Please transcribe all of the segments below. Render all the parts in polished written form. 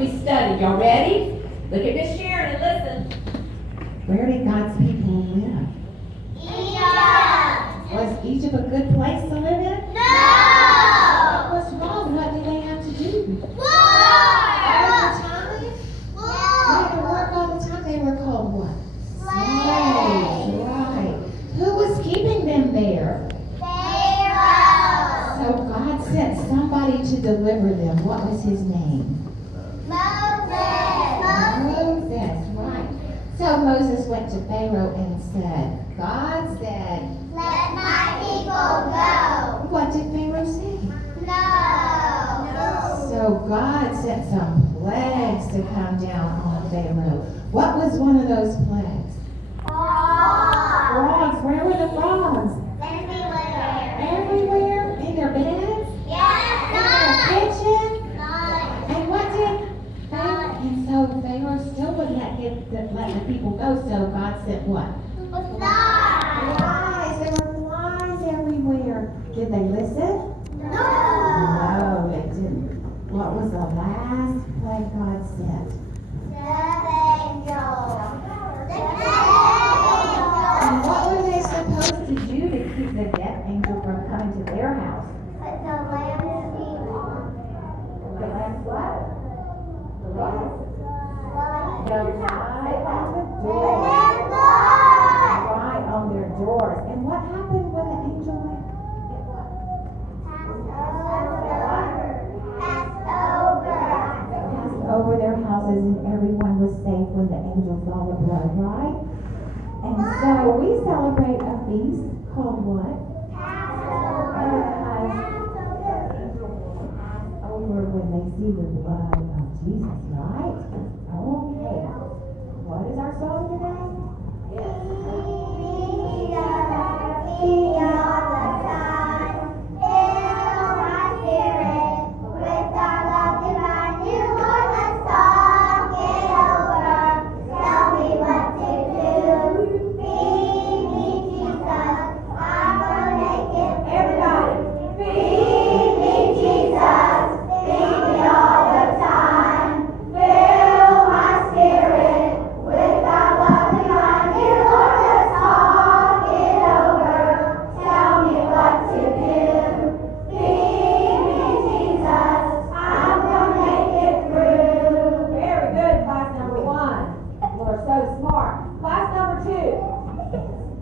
we study. Y'all ready? Look at Miss Sharon and listen. Where did God's people live? Egypt. Was Egypt a good place to live in? No. What was wrong? What did they have to do? War. All the time? War. They had to work all the time. They were called what? Slaves. Right. Who was keeping them there? Pharaoh. So God sent somebody to deliver them. What was his name? Moses. Moses, right. So Moses went to Pharaoh and said, God said, Let my people go. what did Pharaoh say? No. So God sent some plagues to come down on Pharaoh. What was one of those plagues? Frogs. Frogs. Where were the frogs? Everywhere. Everywhere? In their beds? Yes. In their kitchen? None. And what did Pharaoh? And so Pharaoh still wouldn't let the people go, so God sent what? Flies. Flies. There were flies everywhere. Did they listen? No. No, they didn't. What was the last plague God sent? Death angel. And what were they supposed to do to keep the death angel from coming to their house? Put the lamb seat on. The last what? The what? The light on the door. Right on their doors. And what happened when the angel went? Passed over their houses and everyone was safe when the angel saw the blood, right? And so we celebrate a feast called what? Because angels pass over when they see the blood of Jesus, right? Okay. What is our song today?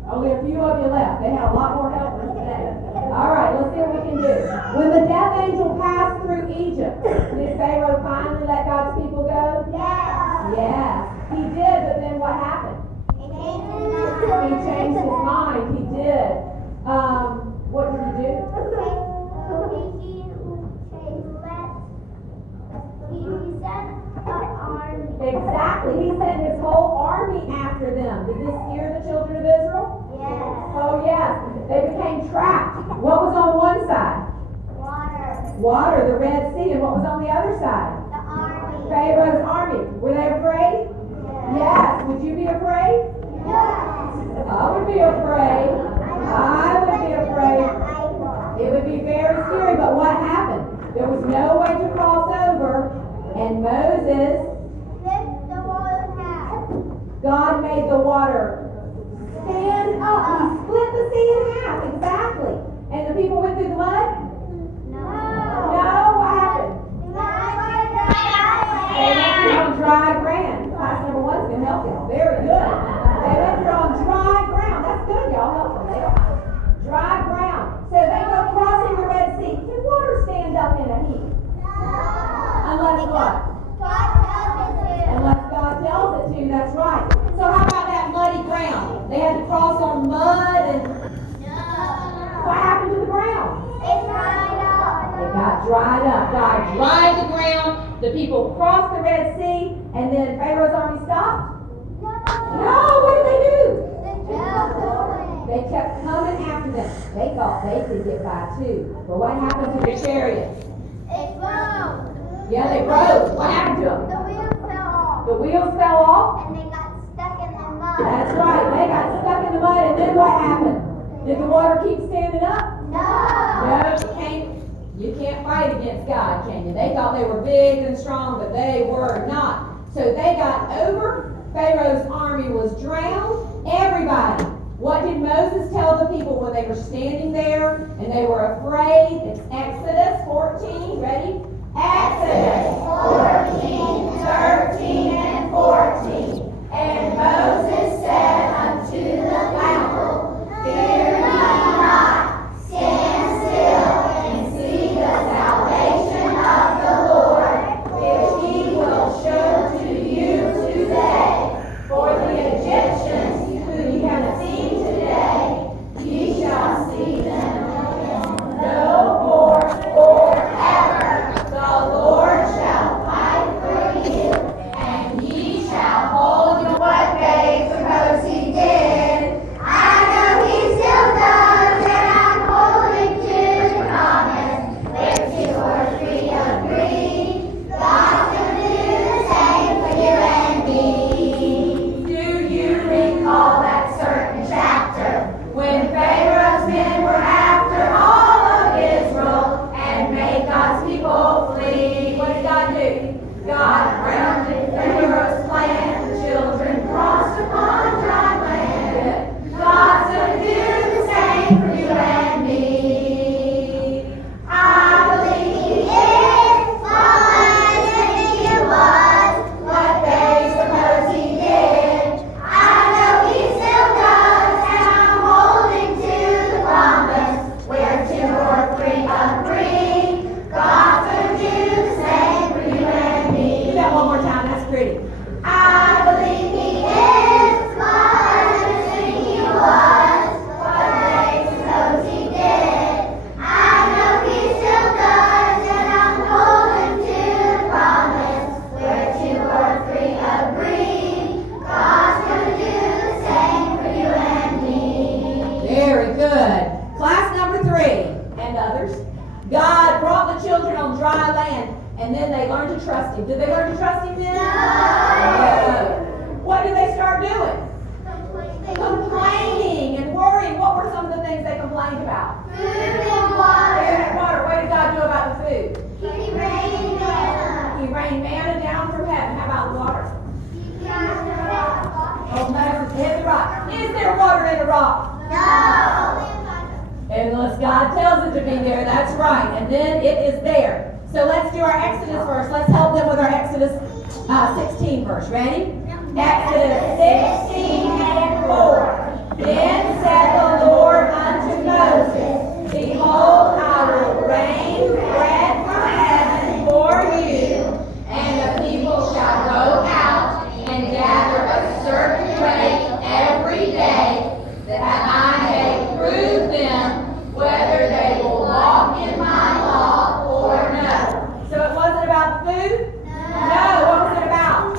Only a few of you left. They had a lot more helpers today. All right, let's see what we can do. When the death angel passed through Egypt, did Pharaoh finally let God's people go? Yes, he did, but then what happened? He changed his mind. He did. What did he do? Exactly. He sent his whole army after them. Did this scare the children of Israel? Oh, yes. They became trapped. What was on one side? Water, the Red Sea. And what was on the other side? Pharaoh's army. Were they afraid? Yes. Would you be afraid? I would be afraid. I would be afraid. It would be very scary. But what happened? There was no way to cross over. And Moses, God made the water stand up. He split the sea in half. Exactly. And the people went through the mud? No. What happened? They went through on dry ground. Class number 1's going to help y'all. Very good. They went through on dry ground. That's good. Y'all help them. Dry ground. So they go crossing the Red Sea. Can water stand up in a heap? Unless what? Unless God tells it to. That's right. So how about that muddy ground? They had to cross on mud and what happened to the ground? It got dried up. God dried the ground. The people crossed the Red Sea, and then Pharaoh's army stopped? No, what did they do? They kept coming after them. They thought they could get by too. But what happened to the chariots? Yeah, they rode. What happened to them? The wheels fell off? And they got stuck in the mud. That's right. They got stuck in the mud, and then what happened? Did the water keep standing up? No. No, you can't fight against God, can you? They thought thought they were big and strong, but they were not. So they got over. Pharaoh's army was drowned. Everybody. What did Moses tell the people when they were standing there and they were afraid? It's Exodus 14. Ready? Exodus 14, 13, and 14. And Moses said unto the people, Fear ye not, stand still, and see the salvation of the Lord, which he will show to you today. For the Egyptians who ye have seen today, ye shall see them no more forever. The Lord shall fight for you, and ye shall hold your. What they suppose he did, I know he still does, and I'm holding to the promise. Where two or three agree, God's gonna do the same for you and me. Do you recall that certain chapter when Pharaoh's men were after all of Israel and made God's people flee? What did God do? God grounded Pharaoh's plan. The children crossed upon dry land. God's gonna do the same for you and me. I believe he is. I think he was. What they suppose he did, I know he still does, and I'm holding to the promise. Where two or three agree, God's gonna do the same for you and me. Do that one more time. That's pretty. I believe he is. I think he was. What they suppose he did, I know he still does, and I'm holding to the promise. Where two or three agree, God's gonna do the same for you and me. Very good. Class number 3 and others. God brought the children on dry land, and then they learned to trust him. Did they learn to trust him then? No. What did they start doing? Complaining and worrying. What were some of the things they complained about? Food and water. Food and water. What did God do about the food? He rained manna. He rained manna down from heaven. How about the water? He cast the rock. Oh, Moses hit the rock. Is there water in the rock? No. Unless God tells it to be there, that's right. And then it is there. So let's do our Exodus verse. Let's help them with our Exodus 16 verse. Ready? Exodus 16 and 4. Then said the Lord unto Moses, Behold, I will rain bread from heaven for you, and the people shall go out and gather a certain rate every day, that I may prove them whether they will walk in my law or no. So it wasn't about food? No. What was it about?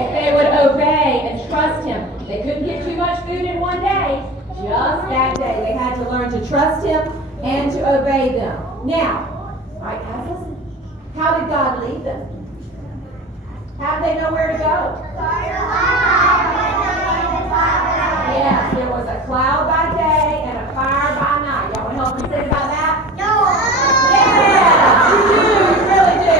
If they would obey and trust him. They couldn't get too much food in one day. Just that day. They had to learn to trust him and to obey them. Now, all right, guys, listen. How did God lead them? How did they know where to go? Yes, there was a cloud by day and a fire by night. Y'all want to help me think about that? Yeah, you do. You really do.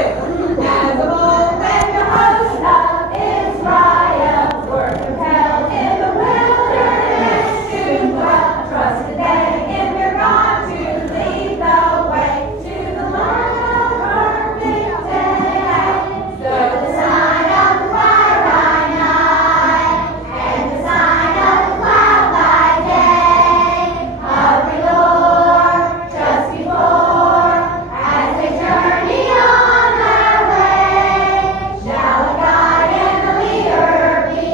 As of old, when the host of Israel were compelled in the wilderness to dwell, trusted they in their God to lead the way to the land of perfect day. So the sign of the fire by night and the sign of the cloud by day, hovering o'er just before as they journey on their way, shall the guide and the leader be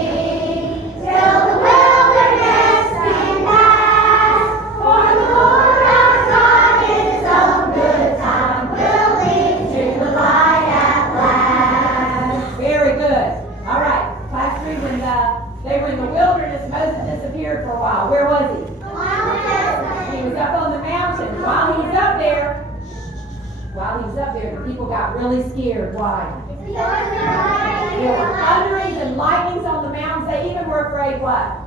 till the wilderness be past. For the Lord our God in his own good time will lead to the light at last. Very good. All right, class 3, when they were in the wilderness, Moses disappeared for a while. Where was he? He was up on the mountain. While he was up there, the people got really scared. Why? There were thunderings and lightnings on the mountains. They even were afraid what?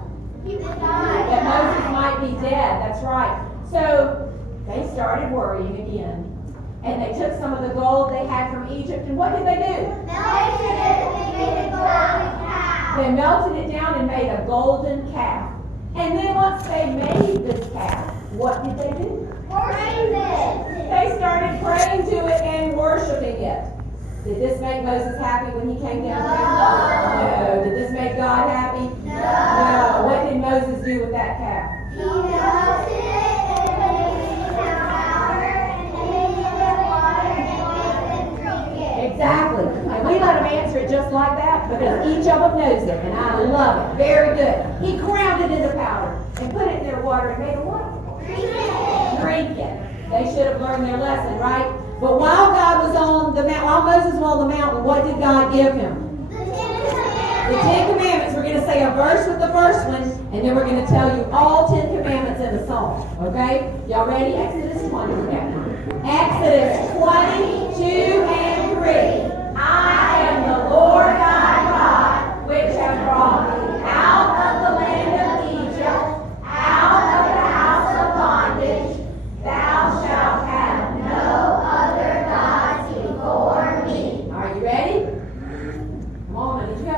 That Moses might be dead. That's right. So they started worrying again. And they took some of the gold they had from Egypt, and what did they do? They melted it down and made a golden calf. And then once they made this calf, what did they do? They started praying to it and worshiping it. Did this make Moses happy when he came down there? No. Did this make God happy? No. What did Moses do with that calf? Exactly. And we let him answer it just like that because each of them knows it, and I love it. Very good. He ground it into powder and put it in their water and made a what? Drink it. They should have learned their lesson, right? But while God was on the mountain, while Moses was on the mountain, what did God give him? The 10 Commandments. We're going to say a verse with the first one, and then we're going to tell you all 10 Commandments in a song. Okay? Y'all ready? Exodus 20. Exodus 22 and 3. I am the Lord thy God, which have brought thee out of the land of Egypt, out of the house of bondage. Thou shalt have no other gods before me. Are you ready? Come on, let's go.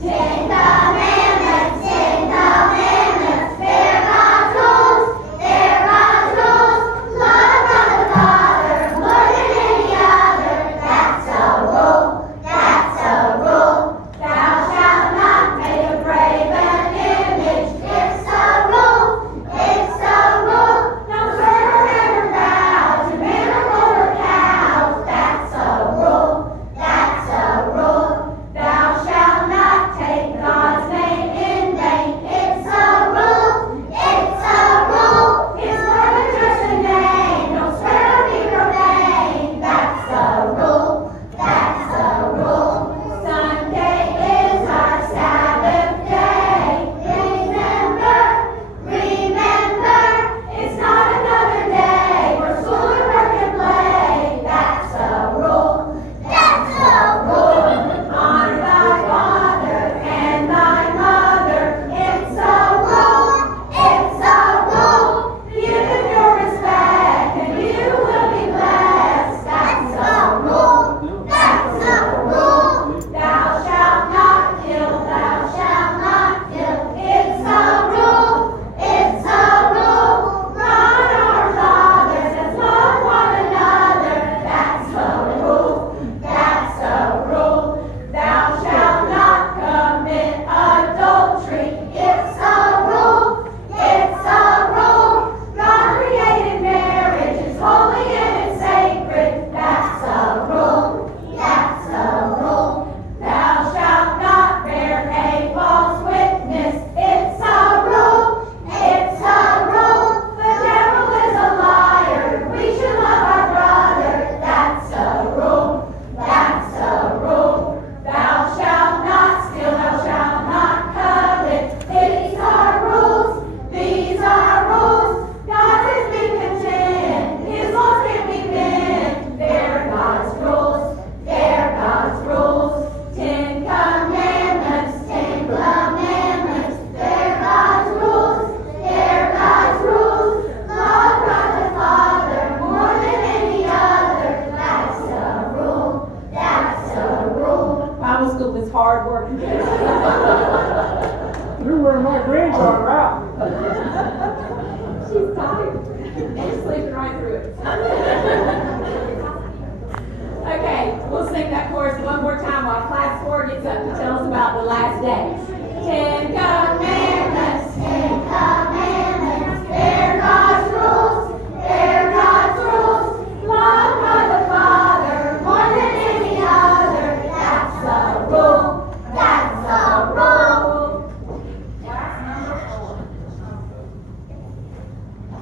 10 Commandments, 10 Commandments, they're God's rules, they're God's rules. Love God the Father more than any other. That's a rule, that's a rule. Thou shalt not make a graven image. It's a rule, it's a rule. No serve or ever bow to men or gold or cows. That's a rule, that's a rule. Thou shalt not take God's name in vain. It's a rule, it's a rule. His more than just a name. Don't swear or be profane. That's a rule, that's a rule. Sunday is our Sabbath day. Remember, it's not another day for school to work and play. That's a rule, that's a rule. Honor thy father and thy mother. It's a rule, it's a rule. Give them your respect and you will be blessed. That's a rule, that's a rule. Thou shalt not kill, thou shalt not kill. It's a rule, it's a rule. God our fathers and love one another. That's a rule, that's a rule. Thou shalt not commit adultery. It's a rule, it's a rule. God created marriage, it's holy and it's sacred. That's a rule, that's a rule. Thou shalt not bear a false witness. It's a rule, it's a rule. The devil is a liar. We should love our brother. That's a rule, that's a rule. Thou shalt not steal, thou shalt not covet. These are rules, these are rules. God has been content, his laws can't be bent. They're God's rules, they're God's rules. 10 Commandments, 10 Commandments. They're God's rules, they're God's rules. Love God the Father more than any other. That's a rule, that's a rule. Bible school is hard work. You're wearing my granddaughter out. She's tired. She's sleeping right through it. Okay, we'll sing that chorus one more time while class 4 gets up to tell us about the last day. 10 Commandments, 10 Commandments. They're God's rules, they're God's rules. Love God the Father more than any other. That's a rule, that's a rule.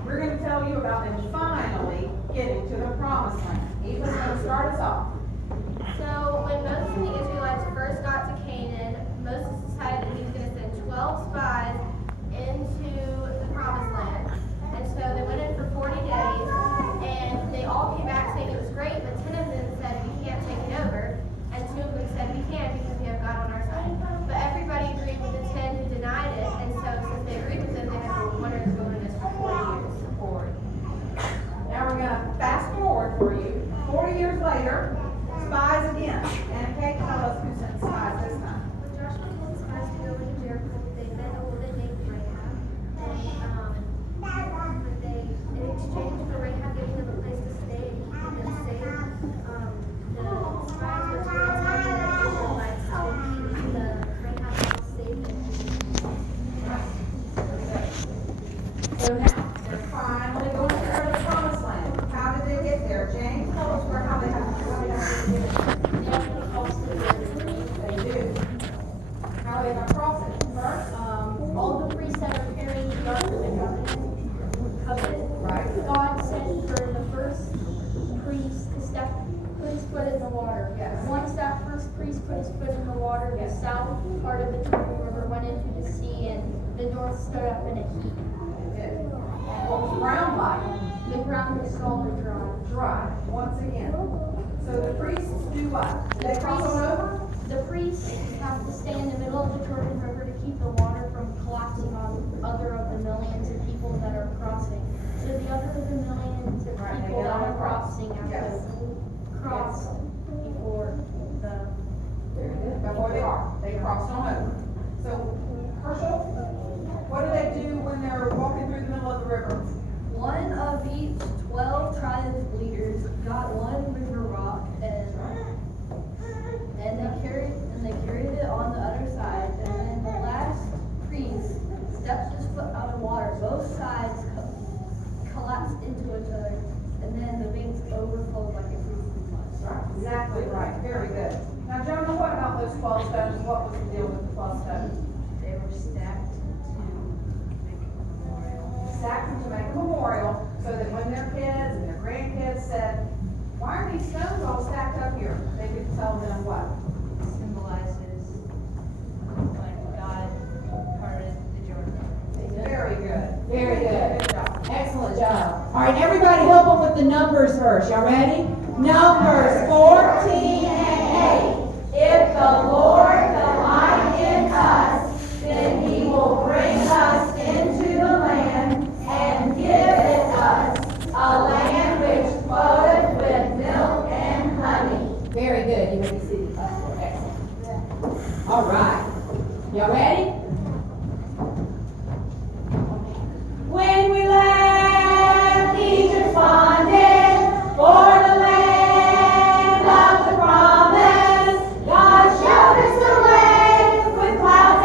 We're going to tell you about them finally getting to the promised land. Eva's going to start us off. So when Moses and the Israelites first got to Canaan, Moses decided that he was going to send 12 spies into the promised land. And so they went in for 40 days, and they all came back saying it was great, but 10 of them said we can't take it over, and 2 of them said we can because we have God on our side. But everybody agreed with the 10 who denied it, and so since they agreed with them, they had to wander in the wilderness for 40 years. Now we're going to fast forward for you 40 years later, spies again. And Kate, tell us who sent spies this time. When Joshua told the spies to go into Jericho, they met a woman named Rahab. And in exchange for Rahab giving them a place to stay and keeping them safe, the spies were to tell the Israelites to keep the Rahab house safe and So now, they're finally going to the promised land. How did they get there? James, tell us how they have to get there. They do. How are they gonna cross it? First, All the priests that are carrying the Ark of the Covenant. right? God sent for the first priest to put his foot in the water. Yes. Once that first priest put his foot in the water, the south part of the Jordan River went into the sea, and the north stood up in a heap. They did. What was ground like? The ground was solid dry. Dry, once again. So the priests do what? They cross on over? The priests have to stay in the middle of the Jordan River to keep the water from collapsing on other of the millions of people that are crossing. So the other of the millions of Right, they people get that on are across. crossing have Yes. to cross before the. Very good. Before they are, they crossed on over. So, Herschel, what do they do when they're walking through the middle of the river? One of each 12 tribe leaders got one river rock and they carried it on the other side. And then the last priest stepped his foot out of water. Both sides collapsed into each other, and then the banks overflowed like a fruit Right, exactly right. Very good. Now, Jonah, what about those 12 stones? What was the deal with the 12 stones? They were stacked to make a memorial. Stacked them to make a memorial so that when their kids and their grandkids said, why are these stones all stacked up here? They could tell them what? Symbolizes when God parted the Jordan. Very good. Very good. Good job. Excellent job. All right, everybody help them with the numbers verse. Y'all ready? Numbers 14 and 8. If the Lord delight in us, then he will bring us into the land and give it us, a land which floweth with milk and honey. Very good. You may be seated. Excellent. All right. Y'all ready? When we left Egypt's bondage for the land of the promise, God showed us the way with clouds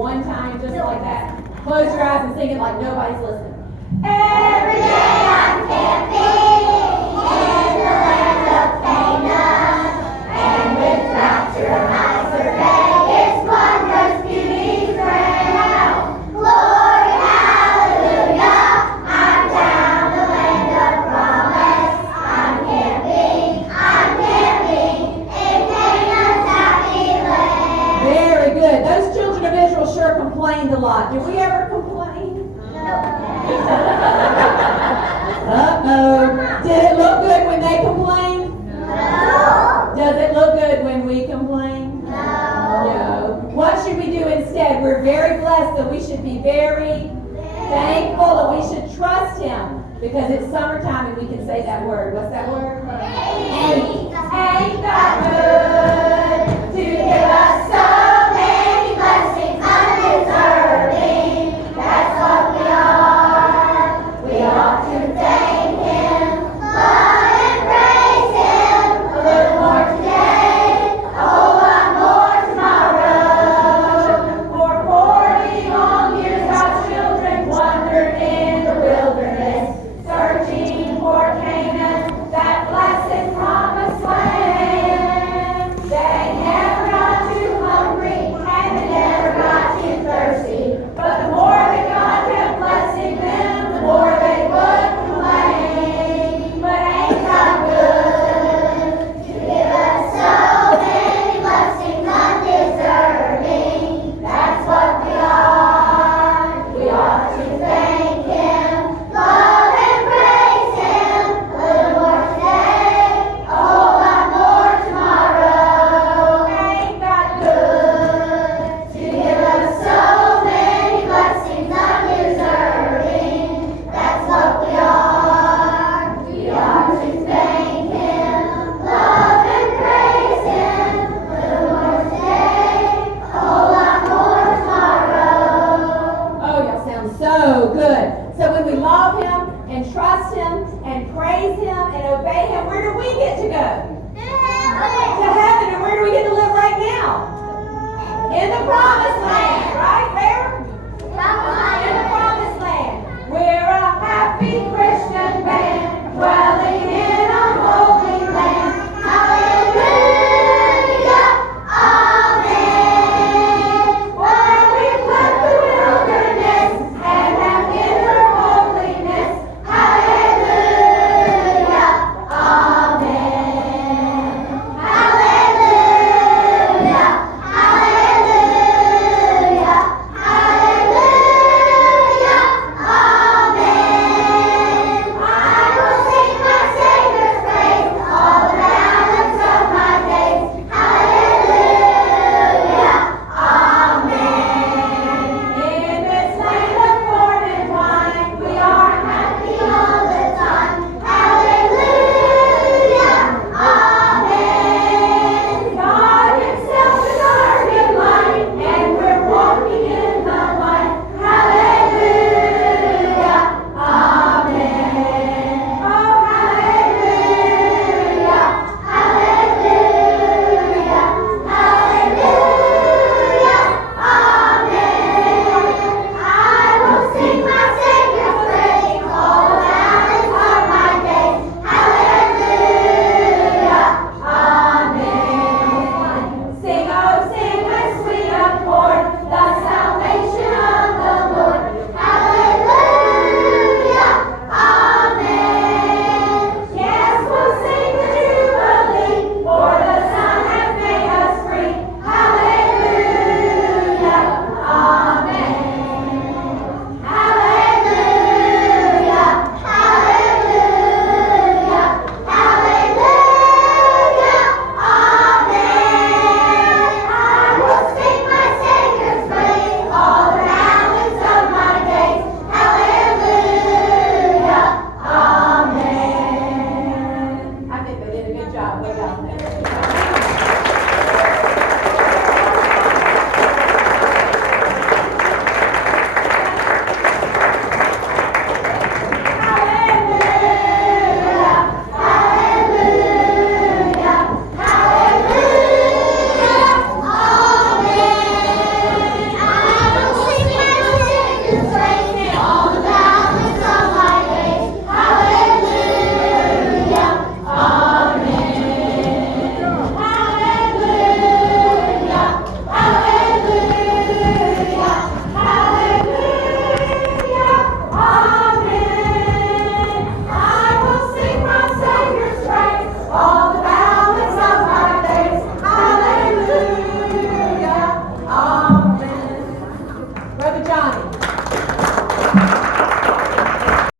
one time, just like that. Close your eyes and sing it like nobody's listening. Every day I'm camping in the land of Canaan, and with rapture I survey its wondrous beauty crown. Glory, hallelujah, I'm down the land of promise. I'm camping in Canaan's happy land. Very good. Those children of Israel sure complained a lot. Did we ever complain? Uh-oh. Did it look good when they complained? No. Does it look good when we complain? No. What should we do instead? We're very blessed, so we should be very thankful, and we should trust Him because it's summertime and we can say that word. What's that word? Ain't God good to give us so many blessings undeserving? That's what we are. We ought to thank Him, love and praise Him a little more today, a whole lot more tomorrow. For 40 long years, God's children wandered in the wilderness, searching for Canaan, that blessed promised land. They never got too hungry and they never got too thirsty, but the more that God kept blessing them, the more they would complain. But ain't God good to give us so many blessings undeserving? That's what we are. We ought to thank Him, love and praise Him a little more today, a whole lot more tomorrow. Ain't God good to give us so many blessings undeserving? That's what we are. We ought to thank Him, love and praise Him a little more today, a whole lot more tomorrow. Oh, y'all sound so good. So when we love Him and trust Him and praise Him and obey Him, where do we get to go? To heaven. And where do we get to live right now? In the promised land.